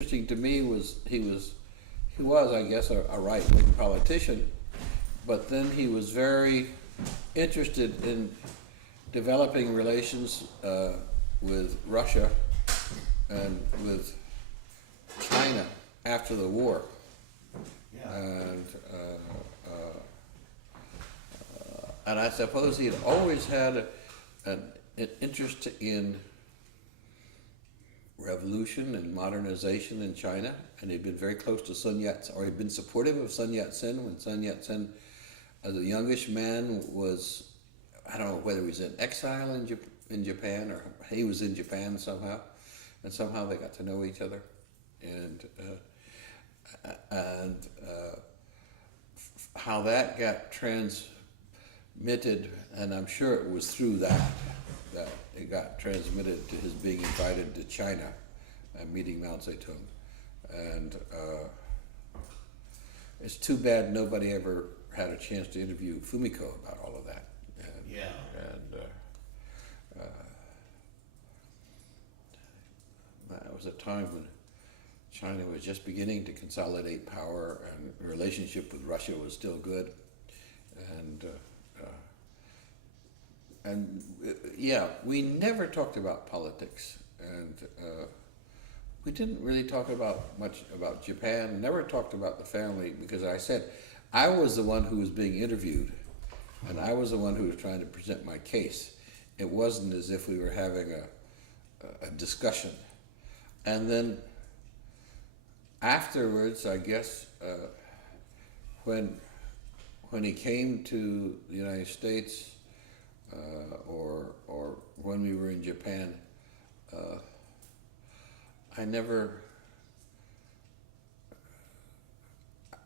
interesting to me was he was I guess a right-wing politician, but then he was very interested in developing relations with Russia and with China after the war. Yeah. And I suppose he had always had an interest in revolution and modernization in China, and he'd been very close to Sun Yat-sen, or he'd been supportive of Sun Yat-sen when Sun Yat-sen, as a youngish man, was, I don't know whether he was in exile in Japan or he was in Japan somehow, and somehow they got to know each other, and how that got transmitted, and I'm sure it was through that it got transmitted to his being invited to China and meeting Mao Zedong. And it's too bad nobody ever had a chance to interview Fumiko about all of that. And, Yeah. And that was a time when China was just beginning to consolidate power, and the relationship with Russia was still good. And yeah, we never talked about politics, and we didn't really talk about much about Japan. Never talked about the family, because I said I was the one who was being interviewed, and I was the one who was trying to present my case. It wasn't as if we were having a discussion. And then afterwards, I guess, when he came to the United States, or when we were in Japan,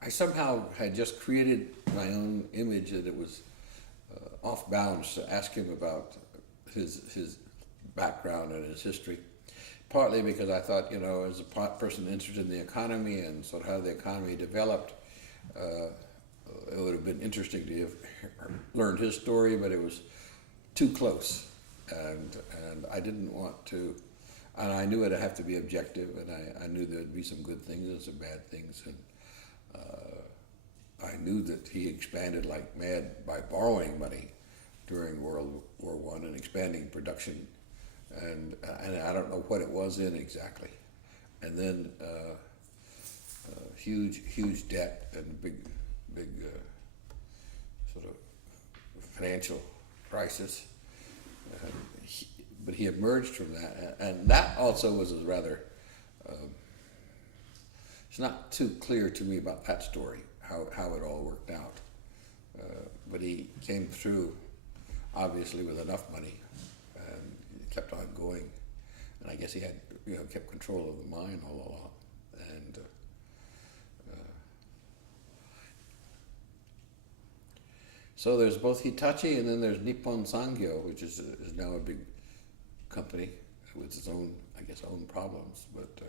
I somehow had just created my own image that it was off bounds to ask him about his background and his history. Partly because I thought, as a person interested in the economy and sort of how the economy developed, it would have been interesting to have learned his story, but it was too close, and I didn't want to, and I knew it'd have to be objective, and I knew there'd be some good things and some bad things, and I knew that he expanded like mad by borrowing money during World War I and expanding production, and I don't know what it was in exactly, and then huge debt and big sort of financial crisis, but he emerged from that, and that also was a rather. It's not too clear to me about that story, how it all worked out, but he came through, obviously with enough money, and he kept on going, and I guess he had kept control of the mine all along, and. So there's both Hitachi, and then there's Nippon Sangyo, which is now a big company with its own, I guess, own problems. But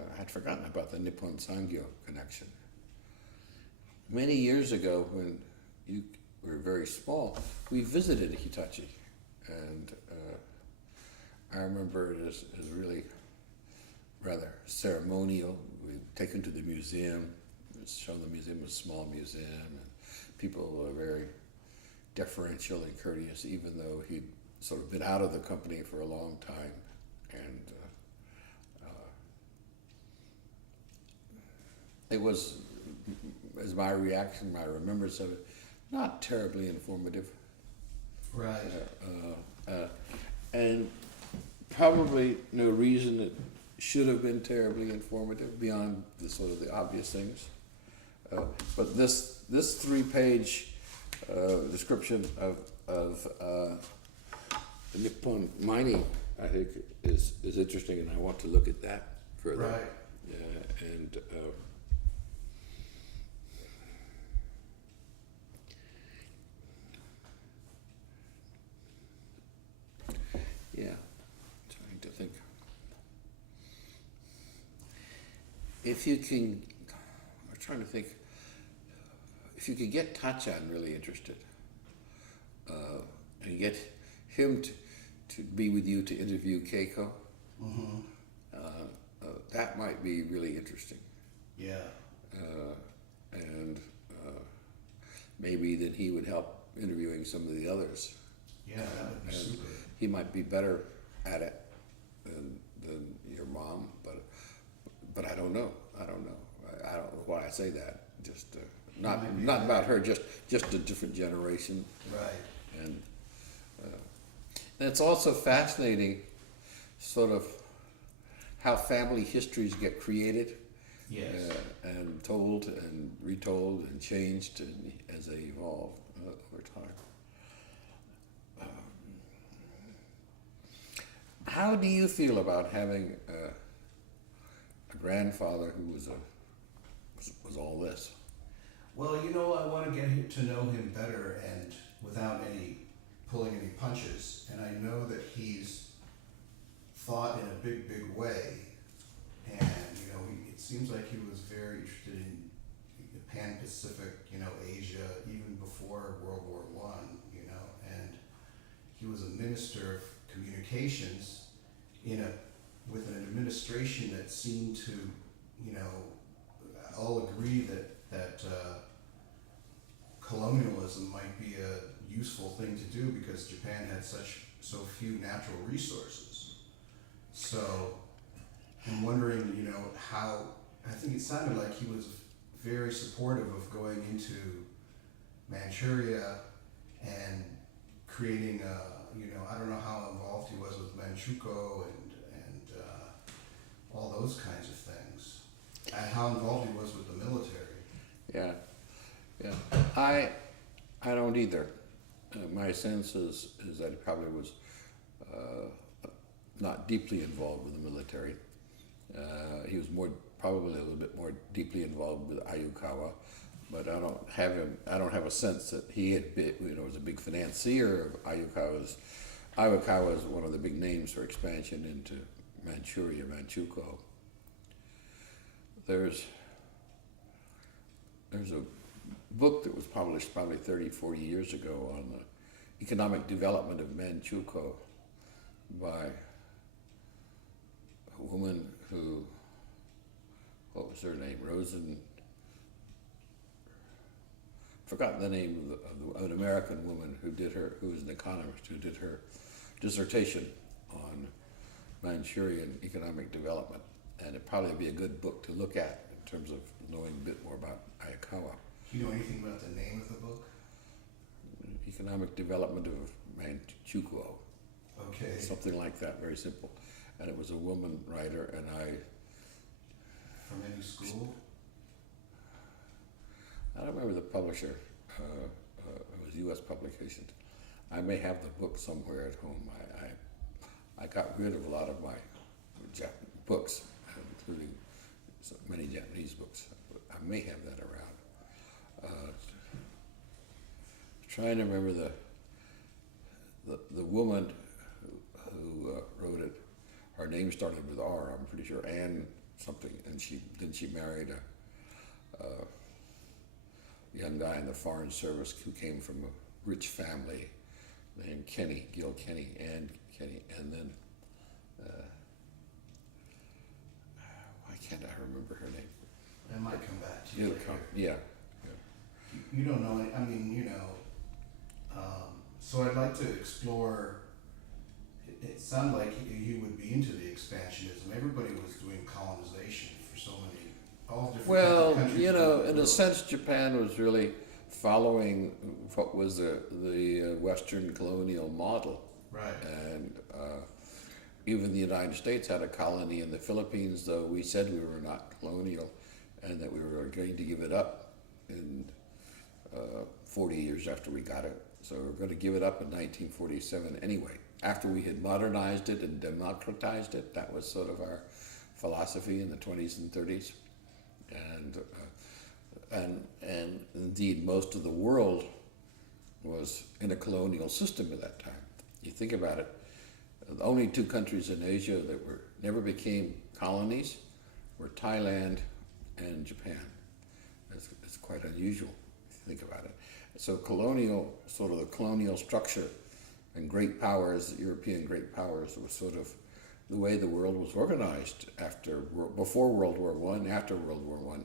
I had forgotten about the Nippon Sangyo connection. Many years ago, when you were very small, we visited Hitachi, and I remember it as really rather ceremonial. We were taken to the museum. It was shown the museum was a small museum, and people were very deferential and courteous, even though he'd sort of been out of the company for a long time. And it was, as my reaction, my remembrance of it, not terribly informative. Right. And probably no reason it should have been terribly informative beyond the sort of the obvious things. But this 3-page description of Nippon mining, I think, is interesting, and I want to look at that further. Right. And trying to think. If you can, I'm trying to think. If you could get Tachan really interested, and get him to be with you to interview Keiko, that might be really interesting. Yeah. And maybe that he would help interviewing some of the others. Yeah, that would be And super. he might be better at it than your mom, but I don't know. I don't know. I don't know why I say that. Just not might be not better. about her. Just a different generation. Right. And it's also fascinating, sort of, how family histories get created. Yes. And told and retold and changed as they evolve over time. How do you feel about having a grandfather who was all this? Well, I want to get to know him better and without pulling any punches. And I know that he's thought in a big, big way. And, it seems like he was very interested in the Pan-Pacific, Asia, even before World War I, and he was a minister of communications with an administration that seemed to, all agree that colonialism might be a useful thing to do because Japan had so few natural resources. So I'm wondering, how, I think it sounded like he was very supportive of going into Manchuria and creating I don't know how involved he was with Manchukuo and all those kinds of things, and how involved he was with the military. Yeah. I don't either. My sense is that he probably was not deeply involved with the military. He was probably a little bit more deeply involved with Ayukawa, but I don't have a sense that he had was a big financier of Ayukawa's. Ayukawa is one of the big names for expansion into Manchuria, Manchukuo. There's a book that was published probably 30, 40 years ago on the economic development of Manchukuo by a woman who, what was her name? Forgotten the name of an American woman who was an economist who did her dissertation on Manchurian economic development, and it'd probably be a good book to look at in terms of knowing a bit more about Ayukawa. Do you know anything about the name of the book? Economic development of Manchukuo. Okay. Something like that, very simple. And it was a woman writer, and From any school? I don't remember the publisher. It was U.S. publications. I may have the book somewhere at home. I got rid of a lot of my books, including so many Japanese books. I may have that around. Trying to remember the woman who wrote it. Her name started with R. I'm pretty sure Anne something, and she married a young guy in the Foreign Service who came from a rich family named Gil Kenny, and then why can't I remember her name? That might come back to you later. Yeah. You don't know any, so I'd like to explore, it sounded like he would be into the expansionism. Everybody was doing colonization for so many, all different Well, kinds of countries. in a sense, Japan was really following what was the Western colonial model. Right. And even the United States had a colony in the Philippines, though we said we were not colonial and that we were going to give it up in 40 years after we got it. So we were going to give it up in 1947 anyway. After we had modernized it and democratized it, that was sort of our philosophy in the 20s and 30s. And indeed, most of the world was in a colonial system at that time. You think about it, the only two countries in Asia that never became colonies were Thailand and Japan. It's quite unusual if you think about it. So the colonial structure and great powers, European great powers, was sort of the way the world was organized before World War One, after World War One,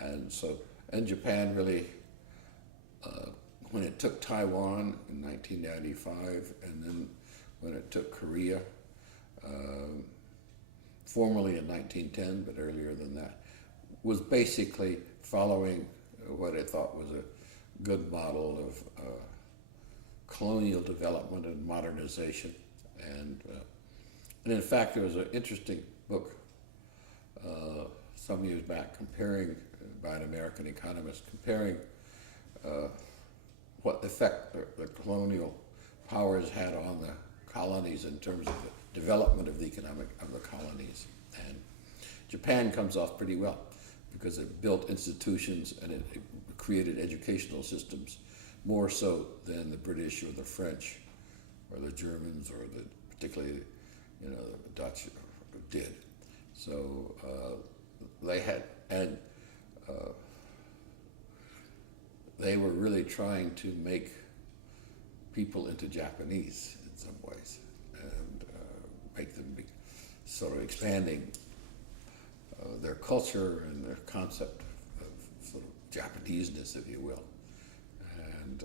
and Japan really, when it took Taiwan in 1995, and then when it took Korea, formally in 1910, but earlier than that, was basically following what I thought was a good model of colonial development and modernization. And in fact, there was an interesting book some years back comparing, by an American economist, comparing what effect the colonial powers had on the colonies in terms of the development of the economic of the colonies. And Japan comes off pretty well because it built institutions and it created educational systems more so than the British or the French or the Germans or the particularly the Dutch did. So they had, and they were really trying to make people into Japanese in some ways and make them be sort of expanding their culture and their concept of sort of Japaneseness, if you will. And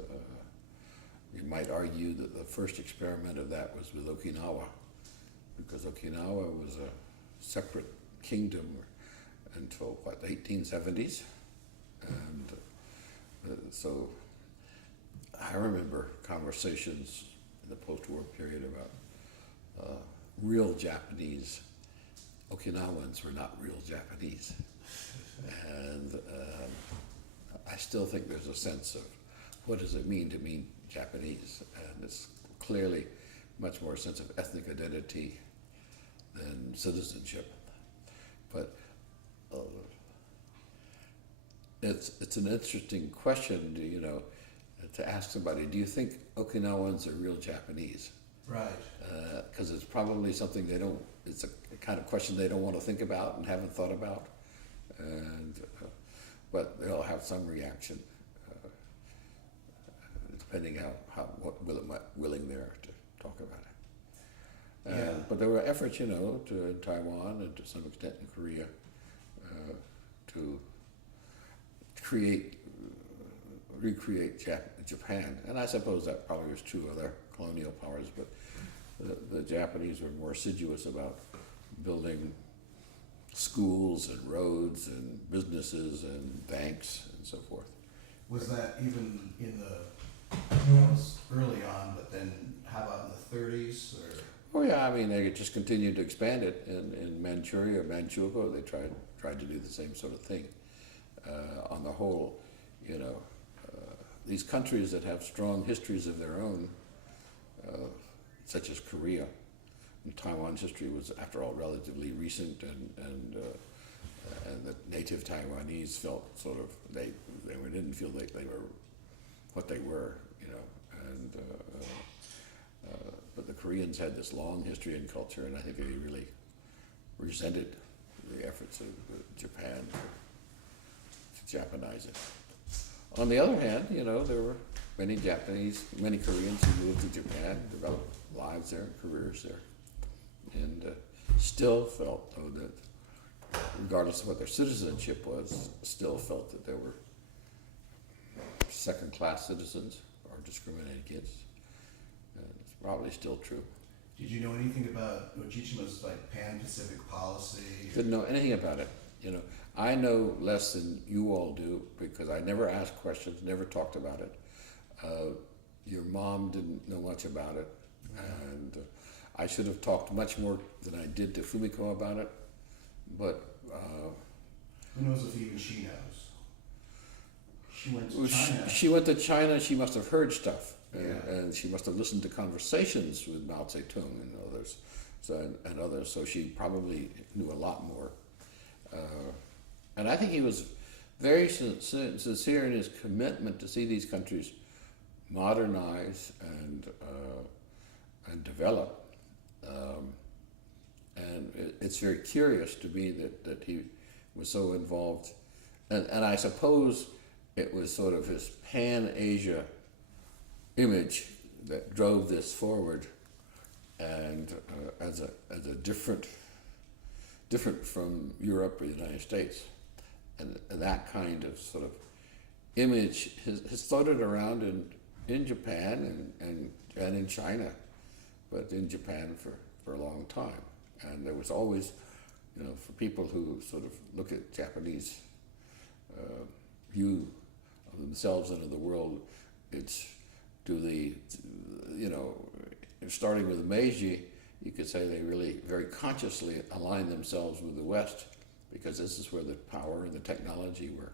you might argue that the first experiment of that was with Okinawa, because Okinawa was a separate kingdom until, what, the 1870s? And so I remember conversations in the post-war period about real Japanese. Okinawans were not real Japanese. And I still think there's a sense of what does it mean to be Japanese? And it's clearly much more a sense of ethnic identity than citizenship. But it's an interesting question, to ask somebody, do you think Okinawans are real Japanese? Right. Because it's probably something it's a kind of question they don't want to think about and haven't thought about. And but they'll have some reaction, depending what willing they are to talk about it. Yeah. But there were efforts, in Taiwan and to some extent in Korea, to recreate Japan. And I suppose that probably was true of other colonial powers, but the Japanese were more assiduous about building schools and roads and businesses and banks and so forth. Was that even in early on, but then how about in the 30s? Or? Oh yeah, I mean they just continued to expand it in Manchuria, Manchukuo. They tried to do the same sort of thing. On the whole, these countries that have strong histories of their own, such as Korea, and Taiwan's history was, after all, relatively recent, and the native Taiwanese felt sort of they didn't feel they were what they were, and but the Koreans had this long history and culture, and I think they really resented the efforts of Japan to Japanize it. On the other hand, there were many Koreans who moved to Japan, developed lives there, careers there, and still felt, though, that regardless of what their citizenship was, still felt that they were second-class citizens or discriminated against. And it's probably still true. Did you know anything about Ojichima's pan-Pacific policy? Didn't know anything about it. I know less than you all do because I never asked questions, never talked about it. Your mom didn't know much about it, and I should have talked much more than I did to Fumiko about it. But who knows if even she knows? She went to China. She went to China. She must have heard stuff, Yeah. and she must have listened to conversations with Mao Zedong and others. So she probably knew a lot more. And I think he was very sincere in his commitment to see these countries modernize and develop. And it's very curious to me that he was so involved. And I suppose it was sort of his Pan-Asia image that drove this forward and as a different from Europe or the United States, and that kind of sort of image has floated around in Japan and in China, but in Japan for a long time. And there was always, for people who sort of look at Japanese view of themselves and of the world, it's starting with Meiji, you could say they really very consciously aligned themselves with the West, because this is where the power and the technology were,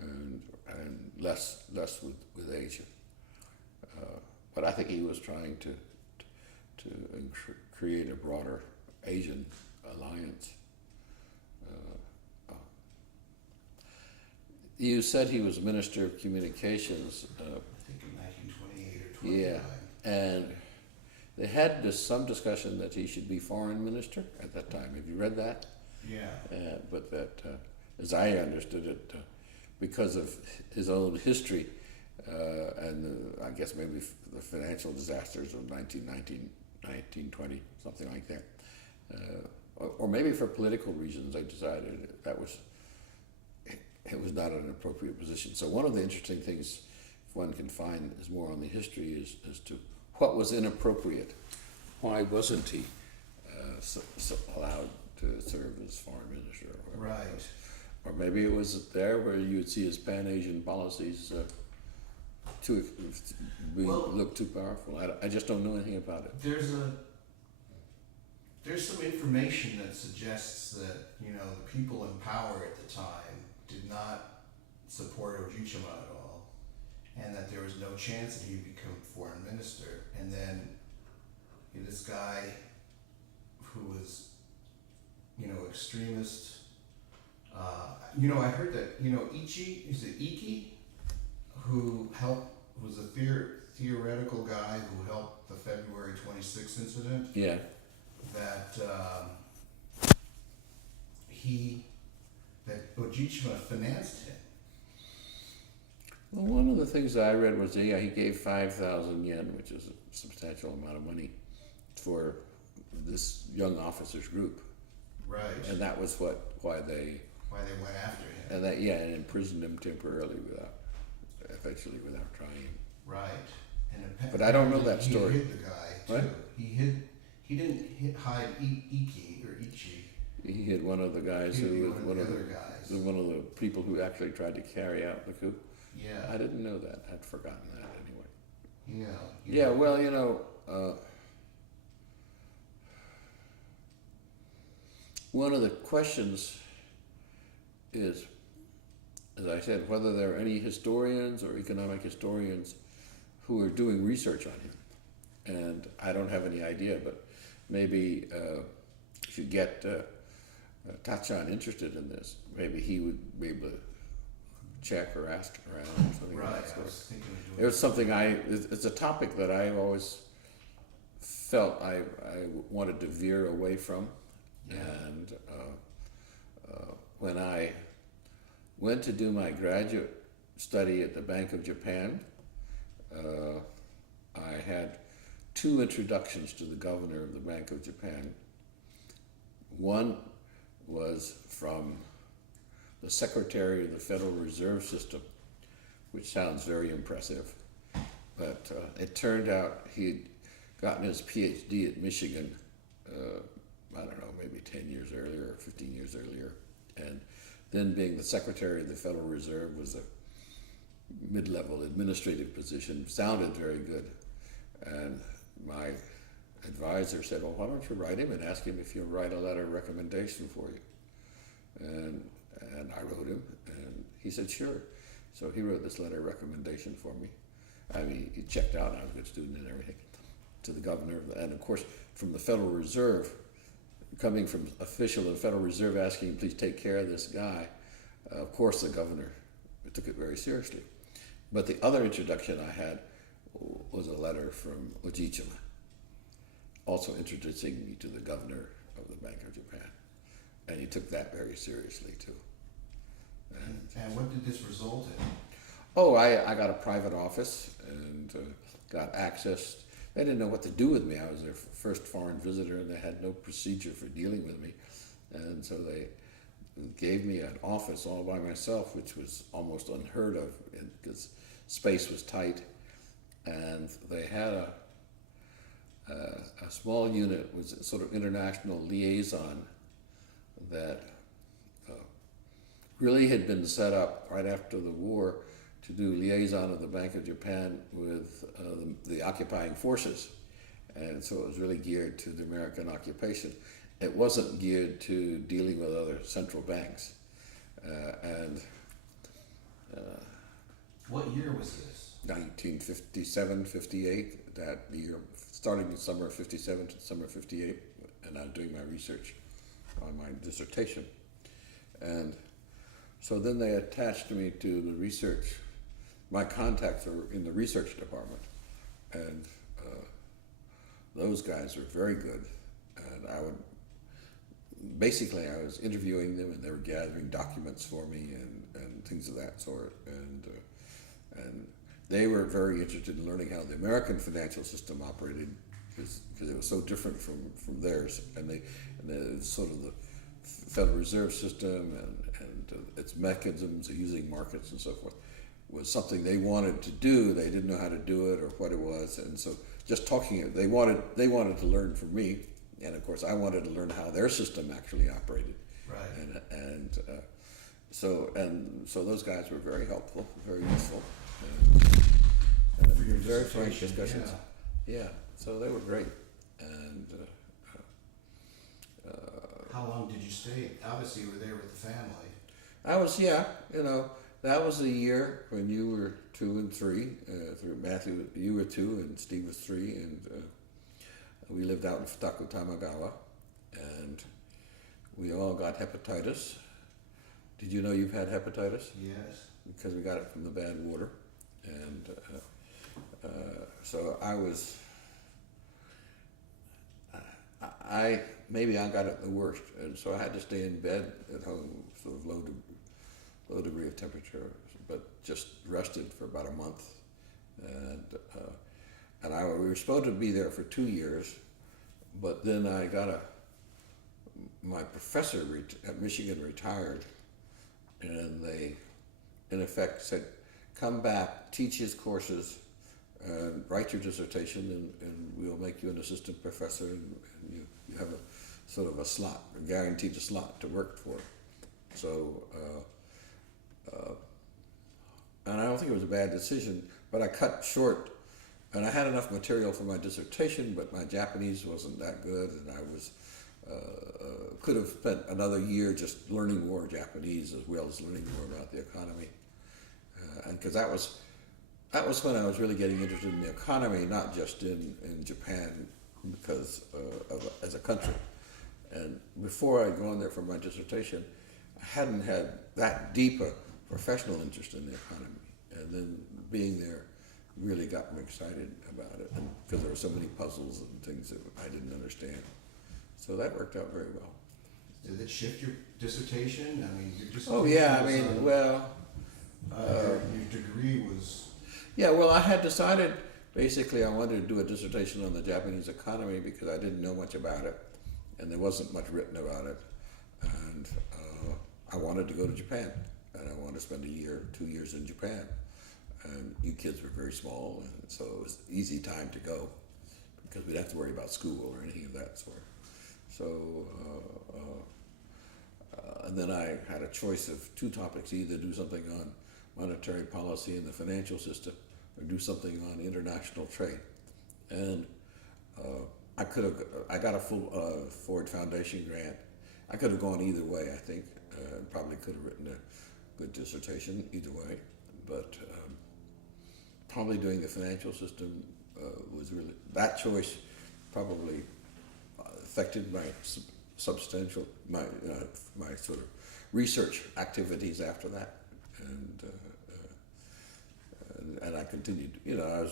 and less with Asia. But I think he was trying to create a broader Asian alliance. You said he was Minister of Communications. I think in 1928 or 29. Yeah, and they had some discussion that he should be foreign minister at that time. Have you read that? Yeah. But that, as I understood it, because of his own history and I guess maybe the financial disasters of 1919, 1920, something like that, or maybe for political reasons, they decided it was not an appropriate position. So one of the interesting things one can find is more on the history as to what was inappropriate. Why wasn't he so allowed to serve as foreign minister or whatever? Right. Or maybe it was there where you would see his Pan-Asian policies look too powerful. I just don't know anything about it. There's some information that suggests that the people in power at the time did not support Ojibwa at all, and that there was no chance that he'd become foreign minister. And then this guy who was extremist. I heard that Iki, who was a theoretical guy who helped the February 26th incident. Yeah. That that Ojibwa financed him. Well, one of the things I read was he gave 5,000 yen, which is a substantial amount of money, for this young officers group. Right. And that was why they went after him. And imprisoned him temporarily eventually without trying. Right. But I don't know that story. He hid the guy too. What? He didn't hide Iki or Ichi. He hid one of the guys He who was one of the other guys. one of the people who actually tried to carry out the coup. Yeah. I didn't know that. I'd forgotten that anyway. Yeah. Yeah. Well, one of the questions is, as I said, whether there are any historians or economic historians who are doing research on him. And I don't have any idea, but maybe if you get Tachan interested in this, maybe he would be able to check or ask around or something Right. like that. I was thinking of doing It was something it's a topic that I always felt I wanted to veer away from. Yeah. And when I went to do my graduate study at the Bank of Japan, I had 2 introductions to the governor of the Bank of Japan. One was from the Secretary of the Federal Reserve System, which sounds very impressive. But it turned out he had gotten his PhD at Michigan, I don't know, maybe 10 years earlier or 15 years earlier. And then being the Secretary of the Federal Reserve was a mid-level administrative position, sounded very good. And my advisor said, well, why don't you write him and ask him if he'll write a letter of recommendation for you? And I wrote him, and he said, sure. So he wrote this letter of recommendation for me. I mean, he checked out, I was a good student and everything, to the governor. And of course, from the Federal Reserve, coming from official of the Federal Reserve asking him, please take care of this guy, of course the governor took it very seriously. But the other introduction I had was a letter from Ojibwa, also introducing me to the governor of the Bank of Japan. And he took that very seriously too. And what did this result in? Oh, I got a private office and got access they didn't know what to do with me. I was their first foreign visitor, and they had no procedure for dealing with me. And so they gave me an office all by myself, which was almost unheard of because space was tight. And they had a small unit, was a sort of international liaison that really had been set up right after the war to do liaison of the Bank of Japan with the occupying forces. And so it was really geared to the American occupation. It wasn't geared to dealing with other central banks. What year was this? 1957, 58, that year, starting in summer of 57 to summer of 58, and I'm doing my research on my dissertation. And so then they attached me to the research. My contacts are in the research department, and those guys were very good. And I was interviewing them, and they were gathering documents for me and things of that sort. And they were very interested in learning how the American financial system operated, because it was so different from theirs. And the sort of the Federal Reserve System and its mechanisms of using markets and so forth was something they wanted to do. They didn't know how to do it or what it was, and so just talking, they wanted to learn from me, and of course I wanted to learn how their system actually operated. Right. So those guys were very helpful, very useful, For your very frank dissertation, discussions. Yeah, so they were great, and. How long did you stay? Obviously, you were there with the family. I was, that was the year when you were 2 and 3. Through Matthew, you were 2 and Steve was 3, and we lived out in Futako Tamagawa, and we all got hepatitis. Did you know you've had hepatitis? Yes. Because we got it from the bad water, and so maybe I got it the worst, and so I had to stay in bed at home, sort of low degree of temperature, but just rested for about a month, and we were supposed to be there for 2 years, but then my professor at Michigan retired, and they, in effect, said, "Come back, teach his courses, and write your dissertation, and we'll make you an assistant professor, and you have a sort of a slot, a guaranteed slot to work for." So, and I don't think it was a bad decision, but I cut short, and I had enough material for my dissertation, but my Japanese wasn't that good, and I was could have spent another year just learning more Japanese as well as learning more about the economy, and because that was when I was really getting interested in the economy, not just in Japan, because as a country. And before I'd gone there for my dissertation, I hadn't had that deep a professional interest in the economy. And then being there really got me excited about it, because there were so many puzzles and things that I didn't understand. So that worked out very well. Did it shift your dissertation? I mean, your dissertation. Oh yeah, your degree was. Yeah, well, I had decided basically I wanted to do a dissertation on the Japanese economy because I didn't know much about it, and there wasn't much written about it, and I wanted to go to Japan, and I wanted to spend 2 years in Japan, and you kids were very small, and so it was an easy time to go because we didn't have to worry about school or anything of that sort. So, and then I had a choice of 2 topics: either do something on monetary policy and the financial system, or do something on international trade. And I got a full Ford Foundation grant. I could have gone either way, I think. Probably could have written a good dissertation either way, but probably doing the financial system was really, that choice probably affected my my sort of research activities after that, and I continued. I'm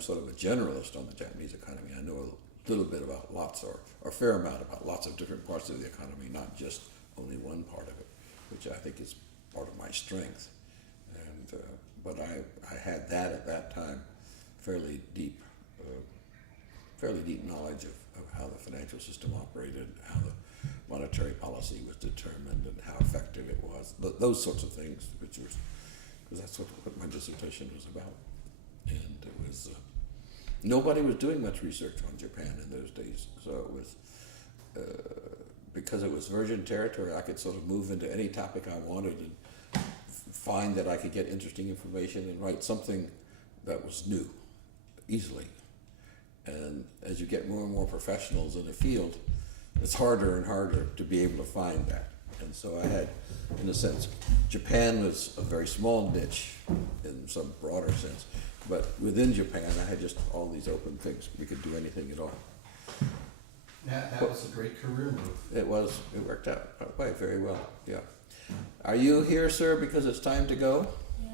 sort of a generalist on the Japanese economy. I know a little bit about or a fair amount about lots of different parts of the economy, not just only one part of it, which I think is part of my strength. And but I had that at that time fairly deep, fairly deep knowledge of how the financial system operated, how the monetary policy was determined, and how effective it was. Those sorts of things, which was because that's what my dissertation was about. And it was nobody was doing much research on Japan in those days, so it was. Because it was virgin territory, I could sort of move into any topic I wanted and find that I could get interesting information and write something that was new easily. And as you get more and more professionals in the field, it's harder and harder to be able to find that. And so I had, in a sense, Japan was a very small niche in some broader sense, but within Japan I had just all these open things. We could do anything at all. That was a great career move. It was. It worked out quite very well. Yeah. Are you here, sir, because it's time to go? Yeah.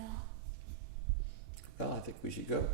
Well, I think we should go.